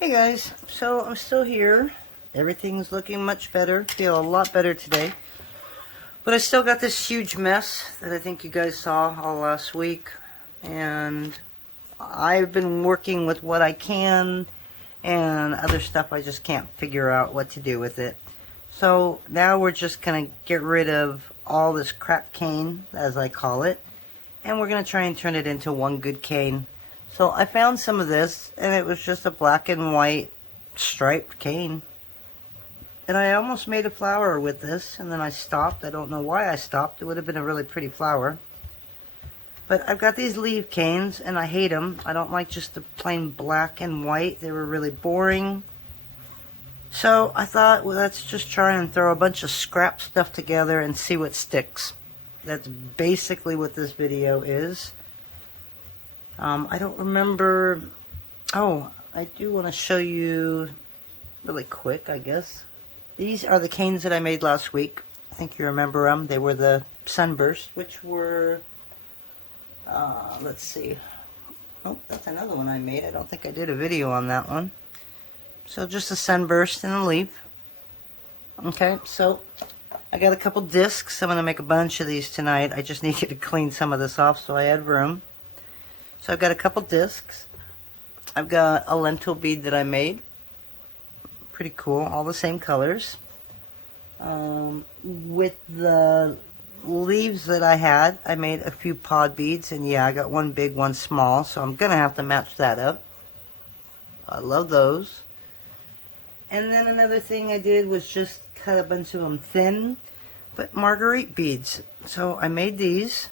Hey guys, so I'm still here. Everything's looking much better. Feel a lot better today. But I still got this huge mess that I think you guys saw all last week. And I've been working with what I can and other stuff I just can't figure out what to do with it. So now we're just going to get rid of all this crap cane, as I call it. And we're going to try and turn it into one good cane. So I found some of this, and it was just a black and white striped cane. And I almost made a flower with this, and then I stopped. I don't know why I stopped. It would have been a really pretty flower. But I've got these leaf canes, and I hate them. I don't like just the plain black and white. They were really boring. So I thought, well, let's just try and throw a bunch of scrap stuff together and see what sticks. That's basically what this video is. I don't remember. Oh, I do want to show you really quick, I guess. These are the canes that I made last week. I think you remember them. They were the Sunburst, which were, let's see. Oh, that's another one I made. I don't think I did a video on that one. So just a Sunburst and a leaf. Okay, so I got a couple discs. I'm going to make a bunch of these tonight. I just needed to clean some of this off so I had room. So I've got a couple discs. I've got a lentil bead that I made. Pretty cool. All the same colors. With the leaves that I had, I made a few pod beads. And yeah, I got one big, one small. So I'm going to have to match that up. I love those. And then another thing I did was just cut a bunch of them thin. But marguerite beads. So I made these.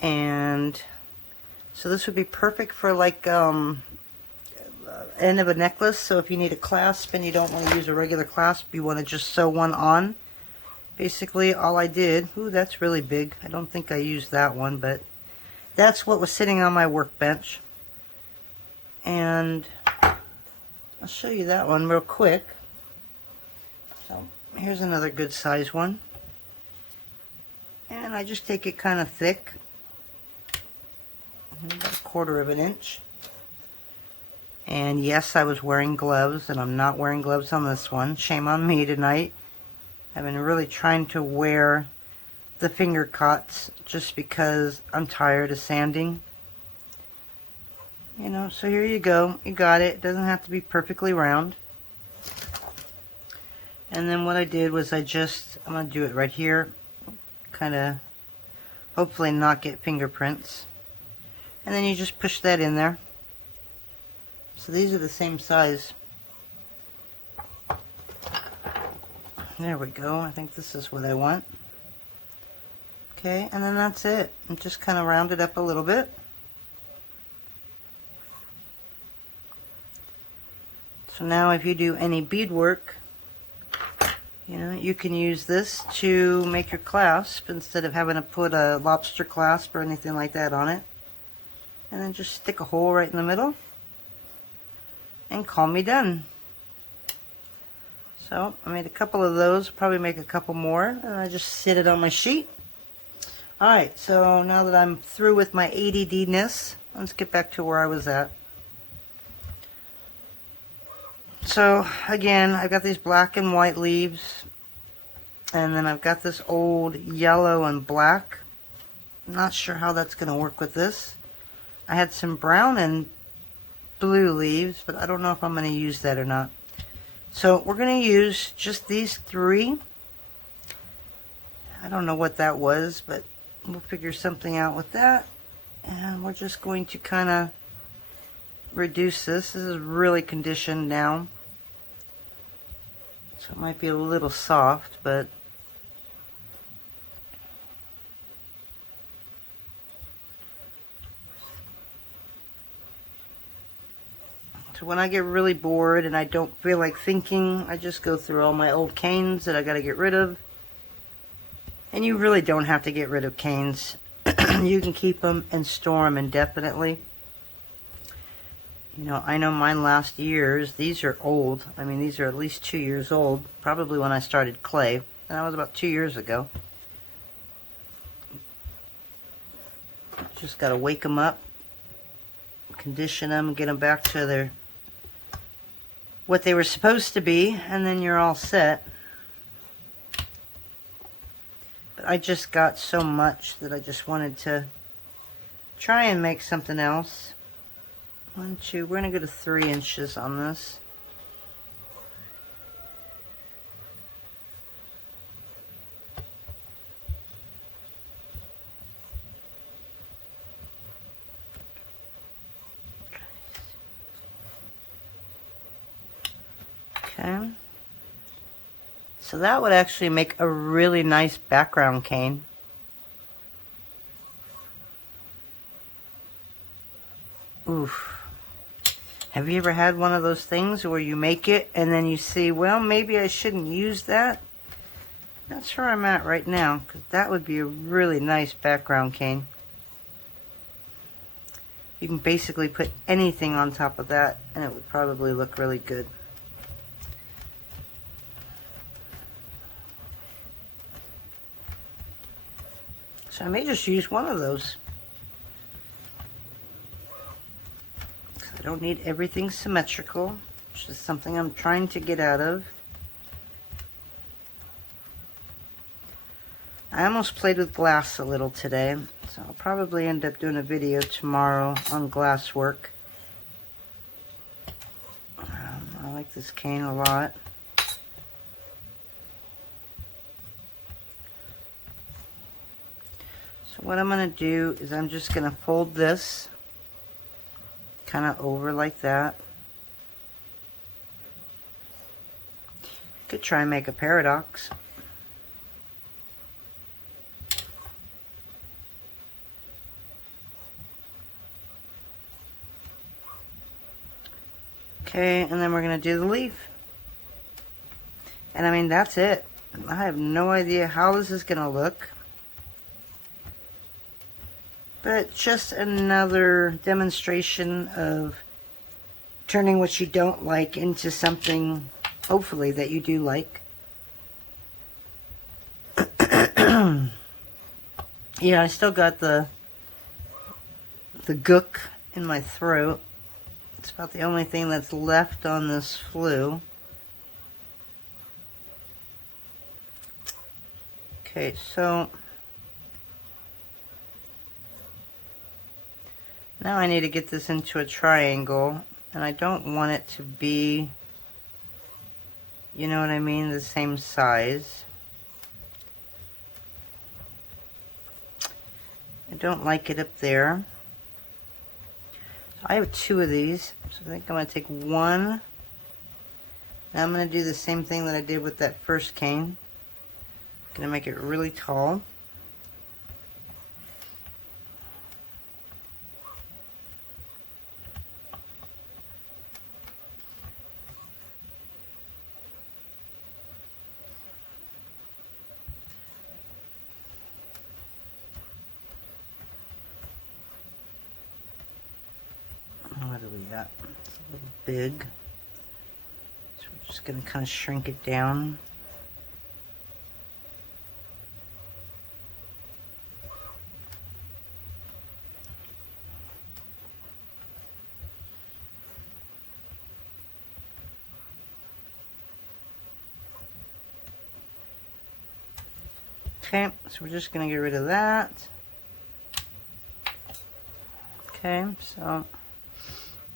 And so this would be perfect for like end of a necklace. So if you need a clasp and you don't want to use a regular clasp, you want to just sew one on. Basically all I did, ooh, that's really big. I don't think I used that one, but that's what was sitting on my workbench. And I'll show you that one real quick. So here's another good size one. And I just take it kind of thick. About 1/4 of an inch. And yes, I was wearing gloves, and I'm not wearing gloves on this one. Shame on me tonight. I've been really trying to wear the finger cuts just because I'm tired of sanding. You know, so here you go. You got it. It doesn't have to be perfectly round. And then what I did was I'm going to do it right here. Kind of, hopefully not get fingerprints. And then you just push that in there. So these are the same size. There we go. I think this is what I want. Okay, and then that's it. And just kind of round it up a little bit. So now if you do any beadwork, you know, you can use this to make your clasp instead of having to put a lobster clasp or anything like that on it. And then just stick a hole right in the middle and call me done. So I made a couple of those, probably make a couple more, and I just sit it on my sheet. Alright, so now that I'm through with my ADD-ness, let's get back to where I was at. So again, I've got these black and white leaves, and then I've got this old yellow and black. I'm not sure how that's going to work with this. I had some brown and blue leaves, but I don't know if I'm going to use that or not. So we're going to use just these three. I don't know what that was, but we'll figure something out with that. And we're just going to kind of reduce this. This is really conditioned now. So it might be a little soft, but so when I get really bored and I don't feel like thinking, I just go through all my old canes that I got to get rid of. And you really don't have to get rid of canes. You can keep them and store them indefinitely. You know, I know mine last years. These are old. I mean, these are at least 2 years old. Probably when I started clay. And that was about 2 years ago. Just got to wake them up. Condition them. Get them back to their what they were supposed to be, and then you're all set. But I just got so much that I just wanted to try and make something else. 1, 2, we're going to go to 3 inches on this. Okay. So that would actually make a really nice background cane. Oof. Have you ever had one of those things where you make it and then you see, well, maybe I shouldn't use that? That's where I'm at right now, because that would be a really nice background cane. You can basically put anything on top of that and it would probably look really good. So I may just use one of those. I don't need everything symmetrical, which is something I'm trying to get out of. I almost played with glass a little today, so I'll probably end up doing a video tomorrow on glass work. I like this cane a lot. So what I'm going to do is I'm just going to fold this kind of over like that. Could try and make a paradox. Okay, and then we're going to do the leaf. And I mean, that's it. I have no idea how this is going to look. But just another demonstration of turning what you don't like into something, hopefully, that you do like. Yeah, I still got the gook in my throat. It's about the only thing that's left on this flue. Okay, so now I need to get this into a triangle, and I don't want it to be, you know what I mean, the same size. I don't like it up there. I have 2 of these, so I think I'm going to take one. Now I'm going to do the same thing that I did with that first cane. I'm going to make it really tall. What are we at? It's a little big. So we're just going to kind of shrink it down. Okay, so we're just going to get rid of that. Okay, so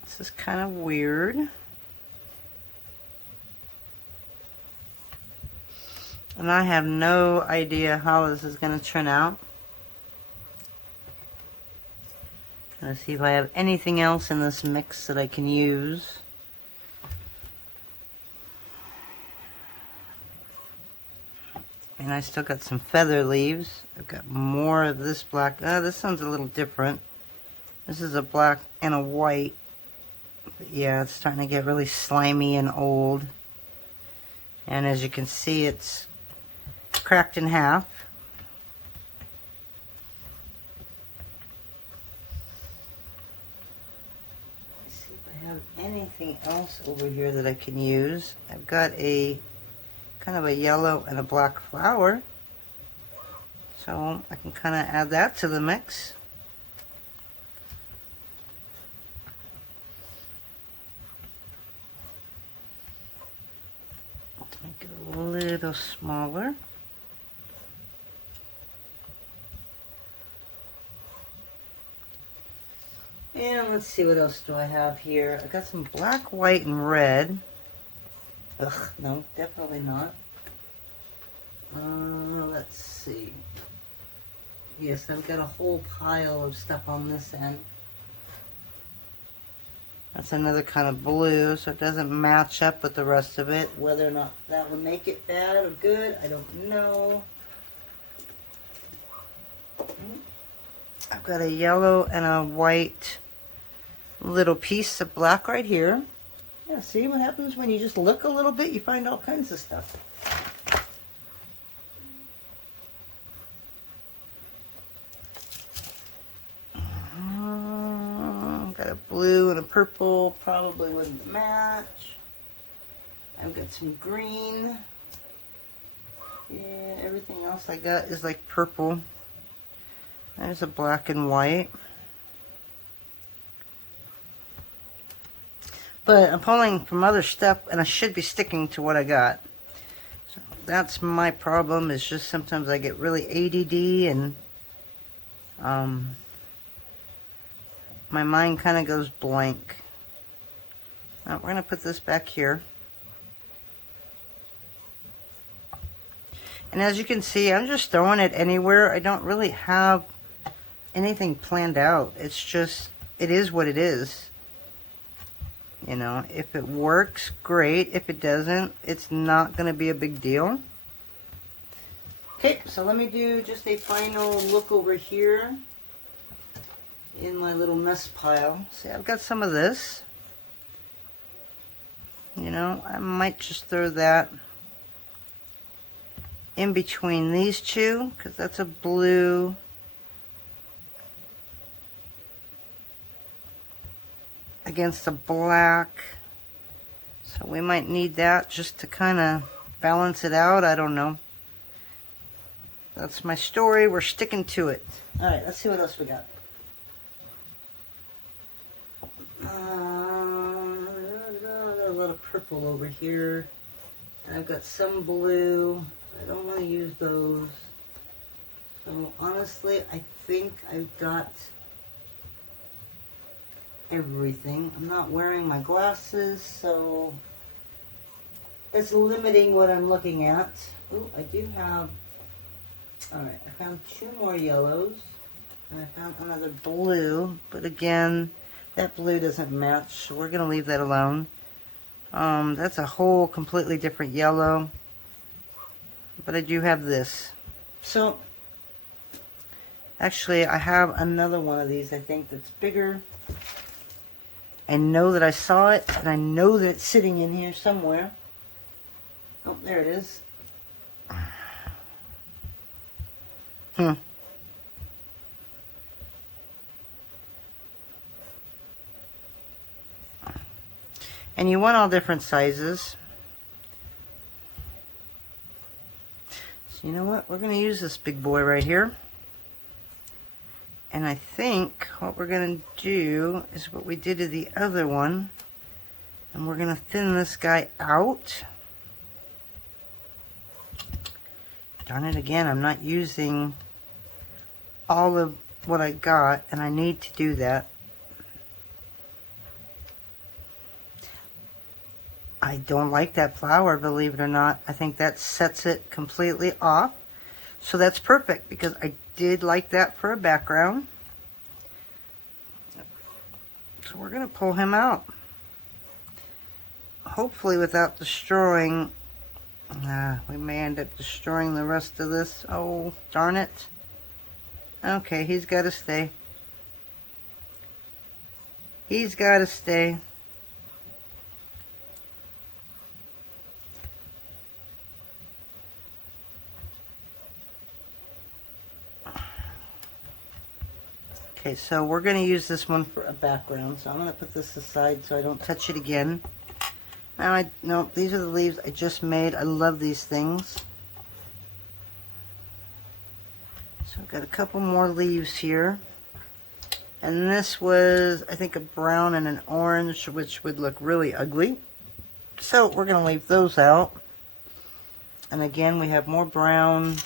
this is kind of weird. And I have no idea how this is going to turn out. Let's see if I have anything else in this mix that I can use. And I still got some feather leaves. I've got more of this black. This one's a little different. This is a black and a white. But yeah, it's starting to get really slimy and old. And as you can see, it's cracked in half. Let's see if I have anything else over here that I can use. I've got a kind of a yellow and a black flower, so I can kind of add that to the mix. do those smaller. And let's see, what else do I have here? I got some black, white, and red. Ugh, no, definitely not. Let's see. Yes, I've got a whole pile of stuff on this end. That's another kind of blue, so it doesn't match up with the rest of it. Whether or not that would make it bad or good, I don't know. I've got a yellow and a white little piece of black right here. Yeah, see what happens when you just look a little bit? You find all kinds of stuff. Got a blue and a purple, probably wouldn't match. I've got some green. Yeah, everything else I got is like purple. There's a black and white. But I'm pulling from other stuff, and I should be sticking to what I got. So that's my problem, is just sometimes I get really ADD, and my mind kind of goes blank. Now we're going to put this back here. And as you can see, I'm just throwing it anywhere. I don't really have anything planned out. It's just, it is what it is. You know, if it works, great. If it doesn't, it's not going to be a big deal. Okay, so let me do just a final look over here in my little mess pile. See, I've got some of this. You know, I might just throw that in between these two, because that's a blue. Against a black. So we might need that just to kind of balance it out. I don't know. That's my story. We're sticking to it. Alright, let's see what else we got. A lot of purple over here. And I've got some blue. I don't want to use those. So honestly, I think I've got everything. I'm not wearing my glasses, so it's limiting what I'm looking at. Oh, I do have, alright, I found 2 more yellows, and I found another blue, but again, that blue doesn't match, so we're going to leave that alone. That's a whole completely different yellow, but I do have this. So, actually, I have another one of these, I think, that's bigger. I know that I saw it, and I know that it's sitting in here somewhere. Oh, there it is. And you want all different sizes. So you know what? We're going to use this big boy right here. And I think what we're going to do is what we did to the other one. And we're going to thin this guy out. Darn it again, I'm not using all of what I got, and I need to do that. I don't like that flower, believe it or not. I think that sets it completely off. So that's perfect, because I did like that for a background. So we're going to pull him out. Hopefully without destroying. We may end up destroying the rest of this. Oh, darn it. Okay, he's got to stay. He's got to stay. Okay, so we're going to use this one for a background. So I'm going to put this aside so I don't touch it again. Now, no, these are the leaves I just made. I love these things. So I've got a couple more leaves here. And this was, I think, a brown and an orange, which would look really ugly. So we're going to leave those out. And again, we have more brown.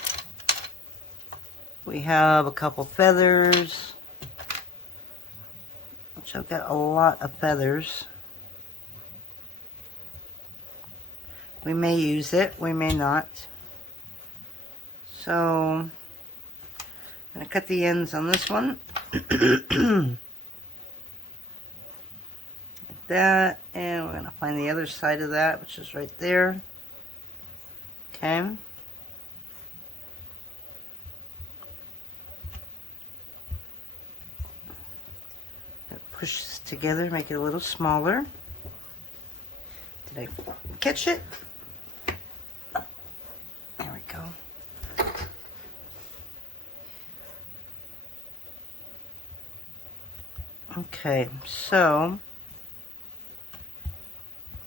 We have a couple feathers, which I've got a lot of feathers. We may use it, we may not. So, I'm going to cut the ends on this one. Like that, and we're going to find the other side of that, which is right there. Okay. Push this together, make it a little smaller. Did I catch it? There we go. Okay, so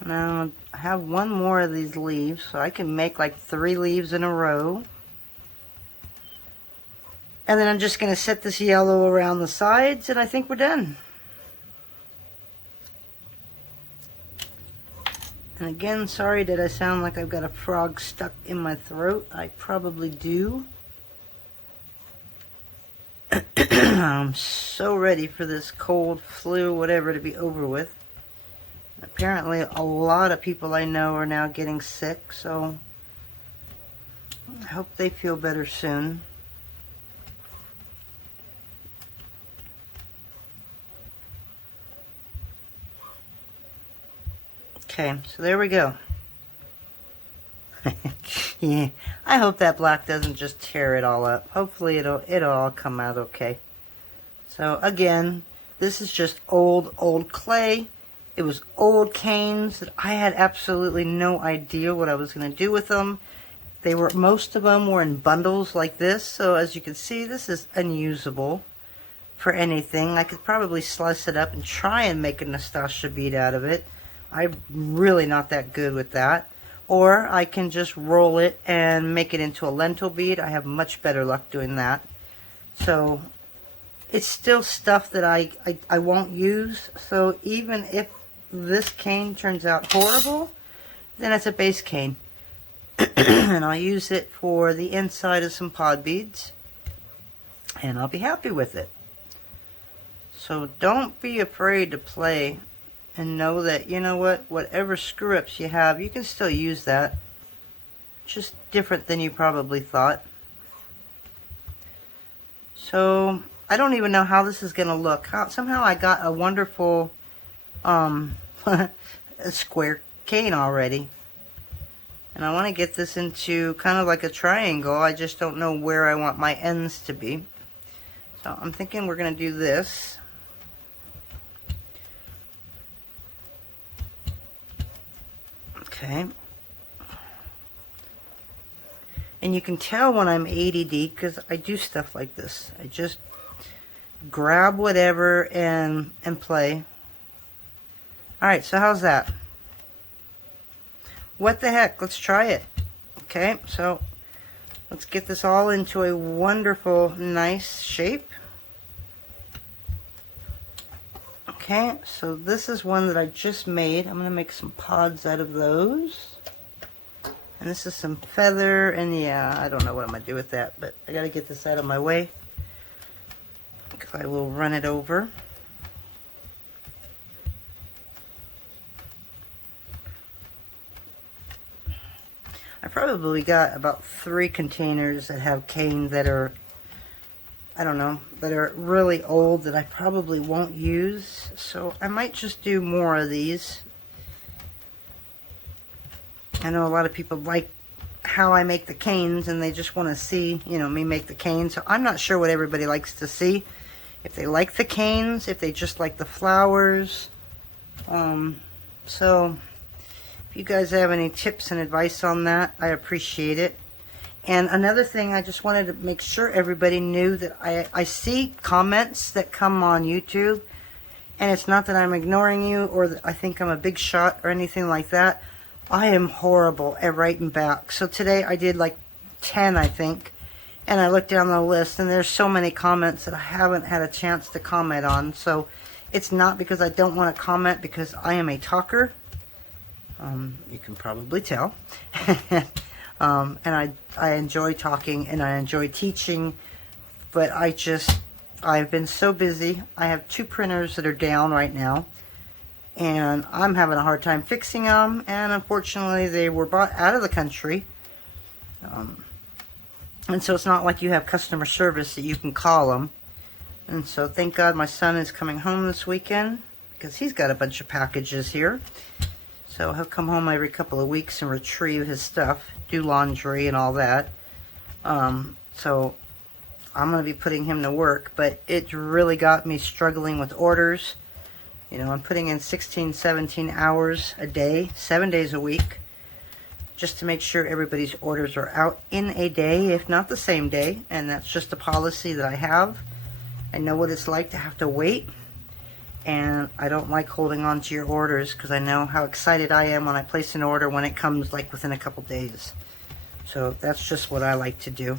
now I have one more of these leaves, so I can make like 3 leaves in a row. And then I'm just going to set this yellow around the sides, and I think we're done. And again, sorry that I sound like I've got a frog stuck in my throat. I probably do. I'm so ready for this cold, flu, whatever to be over with. Apparently, a lot of people I know are now getting sick, so I hope they feel better soon. Okay, so there we go. Yeah, I hope that black doesn't just tear it all up. Hopefully it'll all come out okay. So again, this is just old clay. It was old canes that I had absolutely no idea what I was going to do with them. Most of them were in bundles like this, so as you can see, this is unusable for anything. I could probably slice it up and try and make a Natasha bead out of it. I'm really not that good with that. Or I can just roll it and make it into a lentil bead. I have much better luck doing that. So it's still stuff that I won't use. So even if this cane turns out horrible, then it's a base cane. And I'll use it for the inside of some pod beads. And I'll be happy with it. So don't be afraid to play. And know that, you know what, whatever screw-ups you have, you can still use that. Just different than you probably thought. So, I don't even know how this is going to look. Somehow I got a wonderful a square cane already. And I want to get this into kind of like a triangle. I just don't know where I want my ends to be. So, I'm thinking we're going to do this. Okay, and you can tell when I'm ADD because I do stuff like this. I just grab whatever and play. Alright, so how's that? What the heck? Let's try it. Okay, so let's get this all into a wonderful, nice shape. Okay, so this is one that I just made. I'm going to make some pods out of those. And this is some feather, and yeah, I don't know what I'm going to do with that, but I got to get this out of my way. I will run it over. I probably got about 3 containers that have cane that are, I don't know, that are really old that I probably won't use. So I might just do more of these. I know a lot of people like how I make the canes and they just want to see, you know, me make the canes. So I'm not sure what everybody likes to see. If they like the canes, if they just like the flowers. So if you guys have any tips and advice on that, I appreciate it. And another thing, I just wanted to make sure everybody knew that I see comments that come on YouTube, and it's not that I'm ignoring you or that I think I'm a big shot or anything like that. I am horrible at writing back. So today I did like 10, I think, and I looked down the list, and there's so many comments that I haven't had a chance to comment on. So it's not because I don't want to comment, because I am a talker. You can probably tell. And I enjoy talking and I enjoy teaching, but I've been so busy. I have 2 printers that are down right now, and I'm having a hard time fixing them, and unfortunately they were brought out of the country. And so it's not like you have customer service that you can call them. And so thank God my son is coming home this weekend, because he's got a bunch of packages here. So he'll come home every couple of weeks and retrieve his stuff, do laundry and all that. So I'm going to be putting him to work, but it really got me struggling with orders. You know, I'm putting in 16, 17 hours a day, 7 days a week, just to make sure everybody's orders are out in a day, if not the same day. And that's just a policy that I have. I know what it's like to have to wait, and I don't like holding on to your orders, because I know how excited I am when I place an order when it comes like within a couple days. So that's just what I like to do.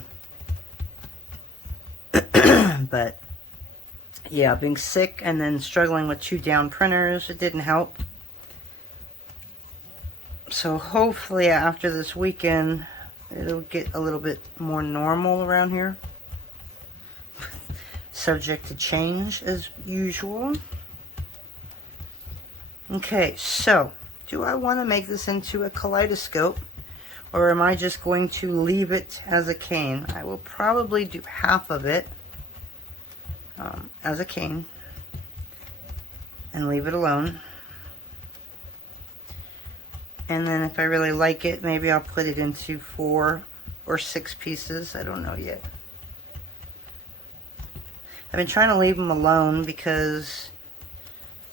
But yeah, being sick and then struggling with 2 down printers, it didn't help. So hopefully after this weekend, it'll get a little bit more normal around here. Subject to change as usual. Okay, so do I want to make this into a kaleidoscope, or am I just going to leave it as a cane? I will probably do half of it as a cane and leave it alone. And then if I really like it, maybe I'll put it into 4 or 6 pieces. I don't know yet. I've been trying to leave them alone because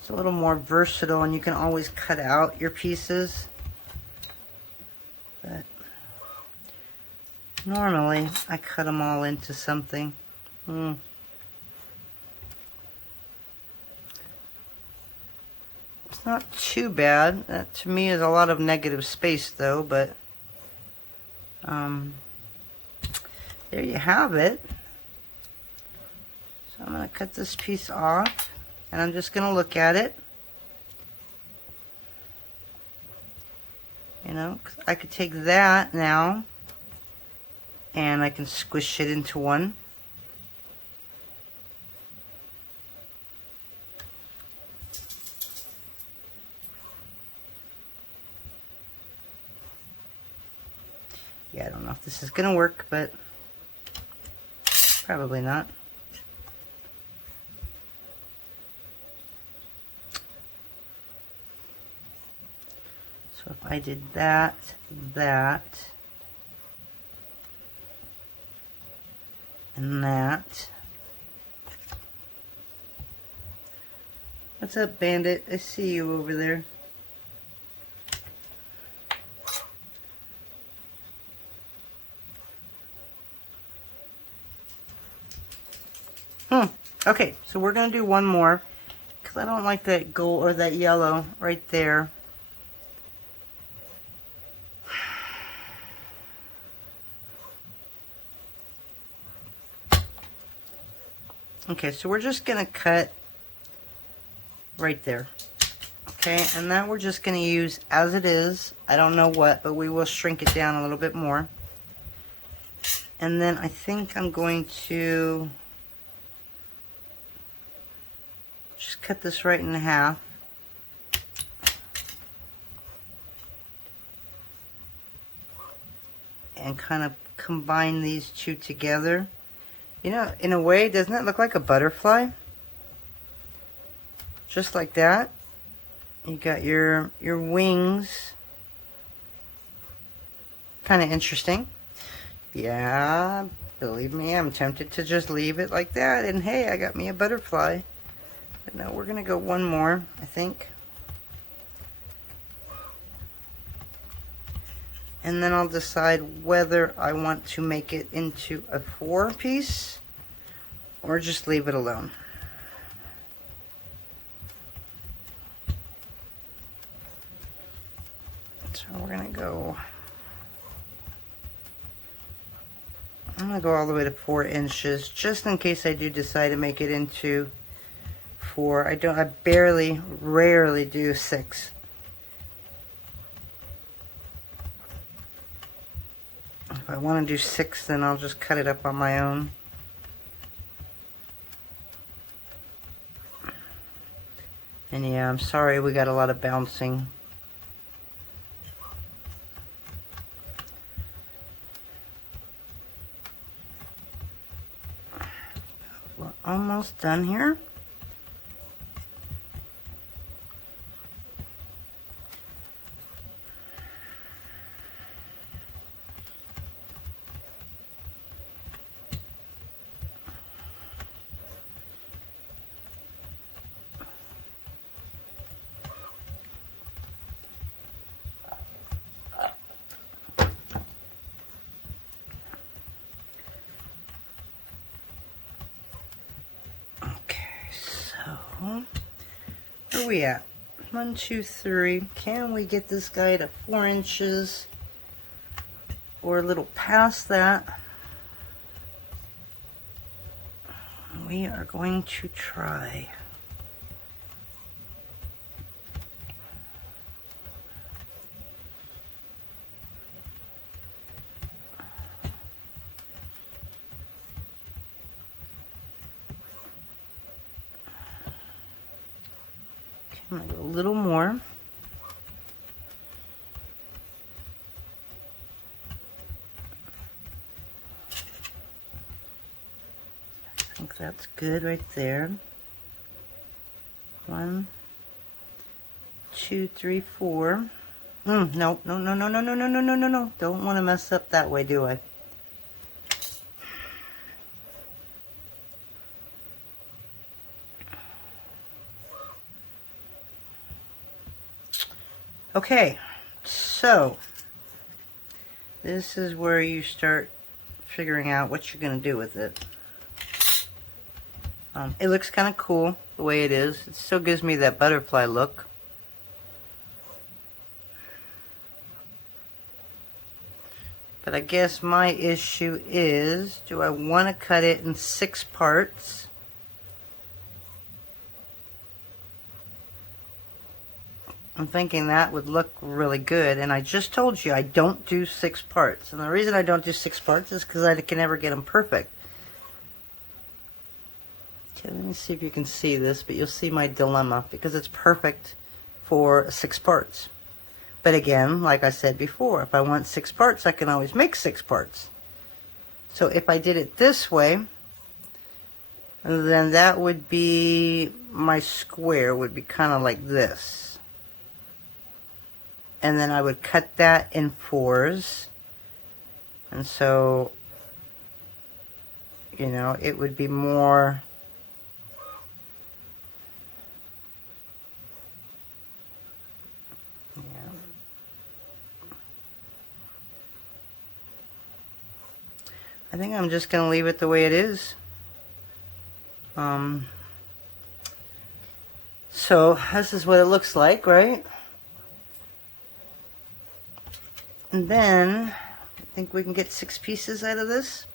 it's a little more versatile and you can always cut out your pieces. But normally I cut them all into something. It's not too bad. That to me is a lot of negative space though, but there you have it. So I'm going to cut this piece off, and I'm just going to look at it. You know, 'cause I could take that now, and I can squish it into one. Yeah, I don't know if this is going to work, but probably not. So if I did that, and that. What's up, Bandit? I see you over there. Okay, so we're going to do one more, because I don't like that gold or that yellow right there. Okay, so we're just going to cut right there. Okay, and that we're just going to use as it is. I don't know what, but we will shrink it down a little bit more. And then I think I'm going to just cut this right in half. And kind of combine these two together. You know, in a way, doesn't that look like a butterfly? Just like that. You got your wings. Kind of interesting. Yeah, believe me, I'm tempted to just leave it like that. And hey, I got me a butterfly. But no, we're going to go one more, I think. And then I'll decide whether I want to make it into a 4-piece or just leave it alone. So we're going to go, I'm going to go all the way to 4 inches, just in case I do decide to make it into 4. I rarely do 6. If I want to do 6, then I'll just cut it up on my own. And yeah, I'm sorry we got a lot of bouncing. We're almost done here. Where are we at? 1, 2, 3. Can we get this guy to 4 inches or a little past that? We are going to try. I'm going to go a little more. I think that's good right there. 1, 2, 3, 4. No, no, no, no, no, no, no, no, no, no, no. Don't want to mess up that way, do I? Okay, so this is where you start figuring out what you're going to do with it. It looks kind of cool the way it is. It still gives me that butterfly look. But I guess my issue is, do I want to cut it in 6 parts? I'm thinking that would look really good, and I just told you I don't do 6 parts. And the reason I don't do 6 parts is because I can never get them perfect. Okay, let me see if you can see this, but you'll see my dilemma, because it's perfect for 6 parts. But again, like I said before, if I want 6 parts, I can always make 6 parts. So if I did it this way, then that would be, my square would be kind of like this. And then I would cut that in 4s. And so, you know, it would be more, yeah. I think I'm just going to leave it the way it is. So this is what it looks like, right? And then, I think we can get 6 pieces out of this.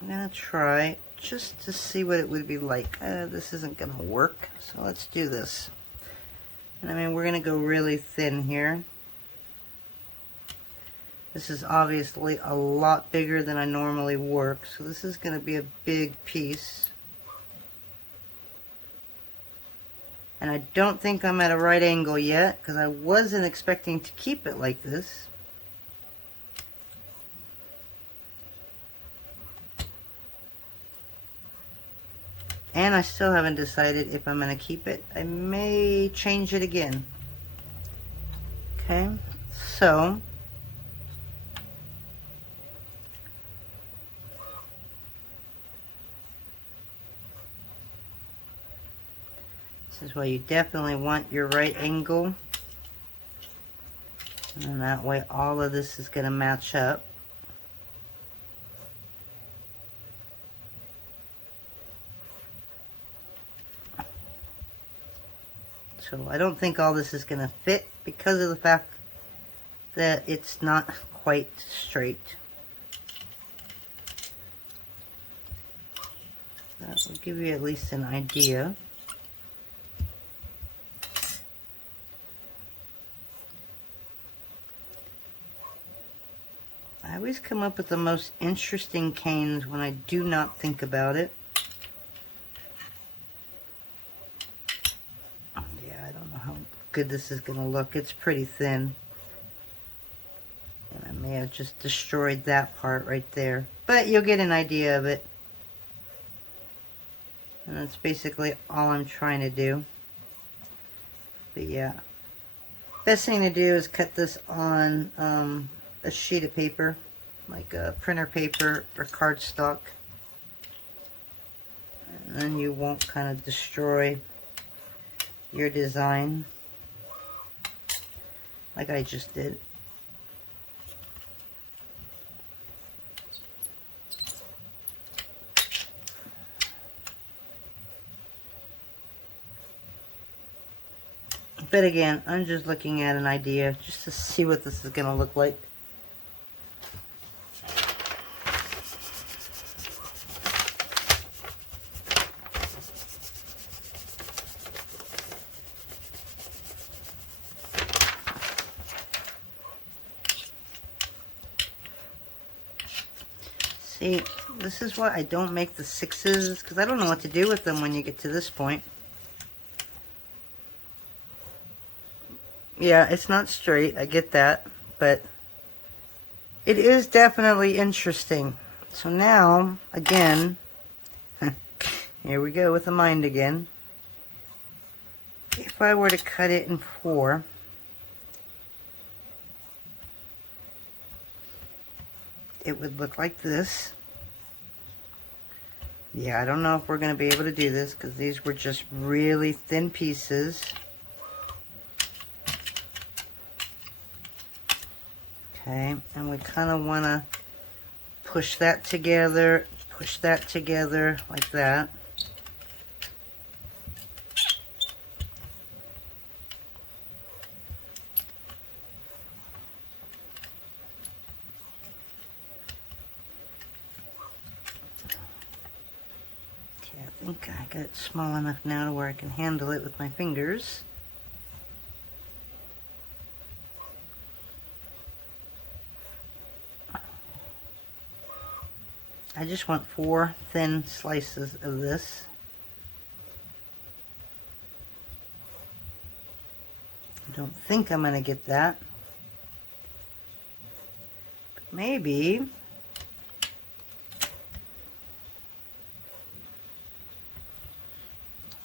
I'm going to try just to see what it would be like. This isn't going to work, so let's do this. And I mean, we're going to go really thin here. This is obviously a lot bigger than I normally work, so this is going to be a big piece. And I don't think I'm at a right angle yet, because I wasn't expecting to keep it like this. And I still haven't decided if I'm going to keep it. I may change it again. Okay, so this is why you definitely want your right angle. And then that way all of this is going to match up. So I don't think all this is going to fit because of the fact that it's not quite straight. That will give you at least an idea. always come up with the most interesting canes when I do not think about it. Yeah, I don't know how good this is going to look. It's pretty thin. And I may have just destroyed that part right there. But you'll get an idea of it. And that's basically all I'm trying to do. But yeah. Best thing to do is cut this on a sheet of paper. Like a printer paper or cardstock. And then you won't kind of destroy your design. Like I just did. But again, I'm just looking at an idea just to see what this is going to look like. See, this is why I don't make the 6s, because I don't know what to do with them when you get to this point. Yeah, it's not straight, I get that, but it is definitely interesting. So now, again, here we go with the mind again. If I were to cut it in 4, it would look like this. Yeah, I don't know if we're going to be able to do this because these were just really thin pieces. Okay, and we kind of want to push that together like that. Okay, I think I got it small enough now to where I can handle it with my fingers. I just want 4 thin slices of this. I don't think I'm going to get that. But maybe if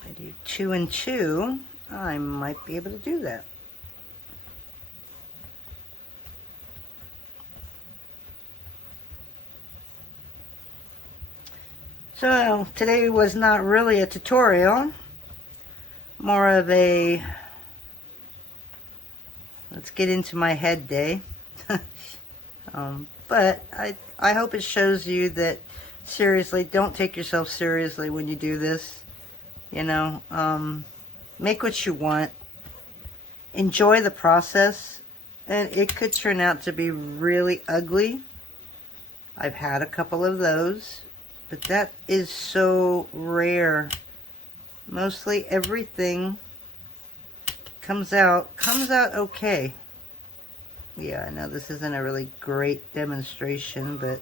I do 2 and 2, I might be able to do that. So today was not really a tutorial, more of a let's get into my head day. But I hope it shows you that seriously, don't take yourself seriously when you do this. You know, make what you want, enjoy the process, and it could turn out to be really ugly. I've had a couple of those. But that is so rare. Mostly everything comes out okay. Yeah, I know this isn't a really great demonstration, but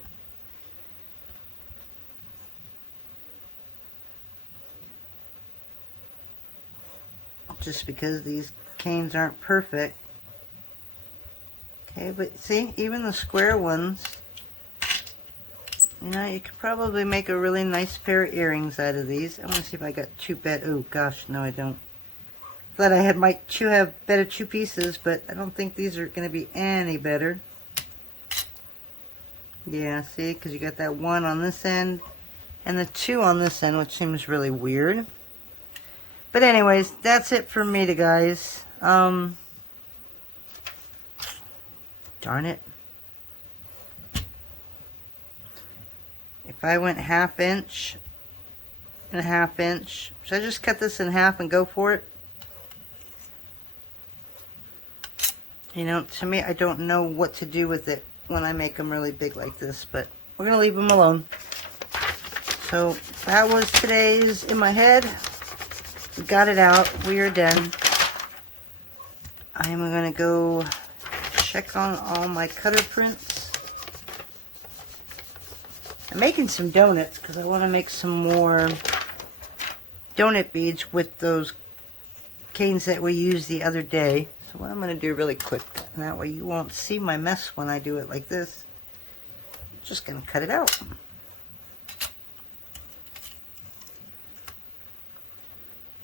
just because these canes aren't perfect. Okay, but see, even the square ones, you know, you could probably make a really nice pair of earrings out of these. I want to see if I got 2 bed. Oh gosh, no, I don't. Thought I had might have better 2 pieces, but I don't think these are going to be any better. Yeah, see, because you got that 1 on this end and the 2 on this end, which seems really weird. But anyways, that's it for me, guys. Darn it. If I went 1/2 inch and 1/2 inch, should I just cut this in half and go for it? You know, to me, I don't know what to do with it when I make them really big like this, but we're going to leave them alone. So that was today's in my head. We got it out. We are done. I'm going to go check on all my cutter prints. I'm making some donuts because I want to make some more donut beads with those canes that we used the other day. So what I'm going to do really quick, and that way you won't see my mess when I do it like this. Just going to cut it out.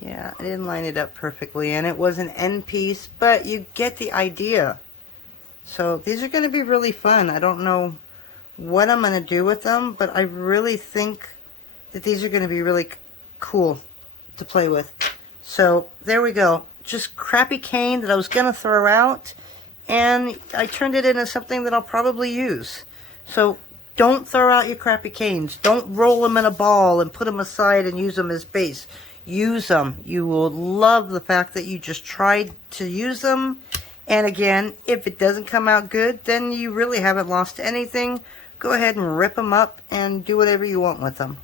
Yeah, I didn't line it up perfectly, and it was an end piece, but you get the idea. So these are going to be really fun. I don't know what I'm going to do with them, but I really think that these are going to be really cool to play with. So there we go. Just crappy cane that I was going to throw out, and I turned it into something that I'll probably use. So don't throw out your crappy canes. Don't roll them in a ball and put them aside and use them as base. Use them. You will love the fact that you just tried to use them. And again, if it doesn't come out good, then you really haven't lost anything. Go ahead and rip them up and do whatever you want with them.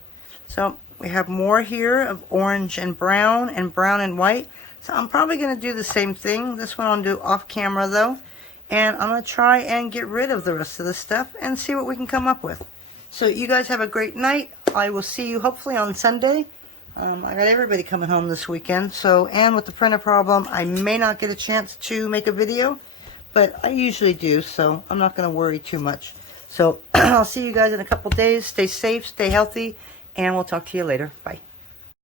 So we have more here of orange and brown and white. So I'm probably going to do the same thing. This one I'll do off camera though. And I'm going to try and get rid of the rest of the stuff and see what we can come up with. So you guys have a great night. I will see you hopefully on Sunday. I got everybody coming home this weekend, so, and with the printer problem, I may not get a chance to make a video, but I usually do, so I'm not going to worry too much. So I'll see you guys in a couple days. Stay safe, stay healthy, and we'll talk to you later. Bye.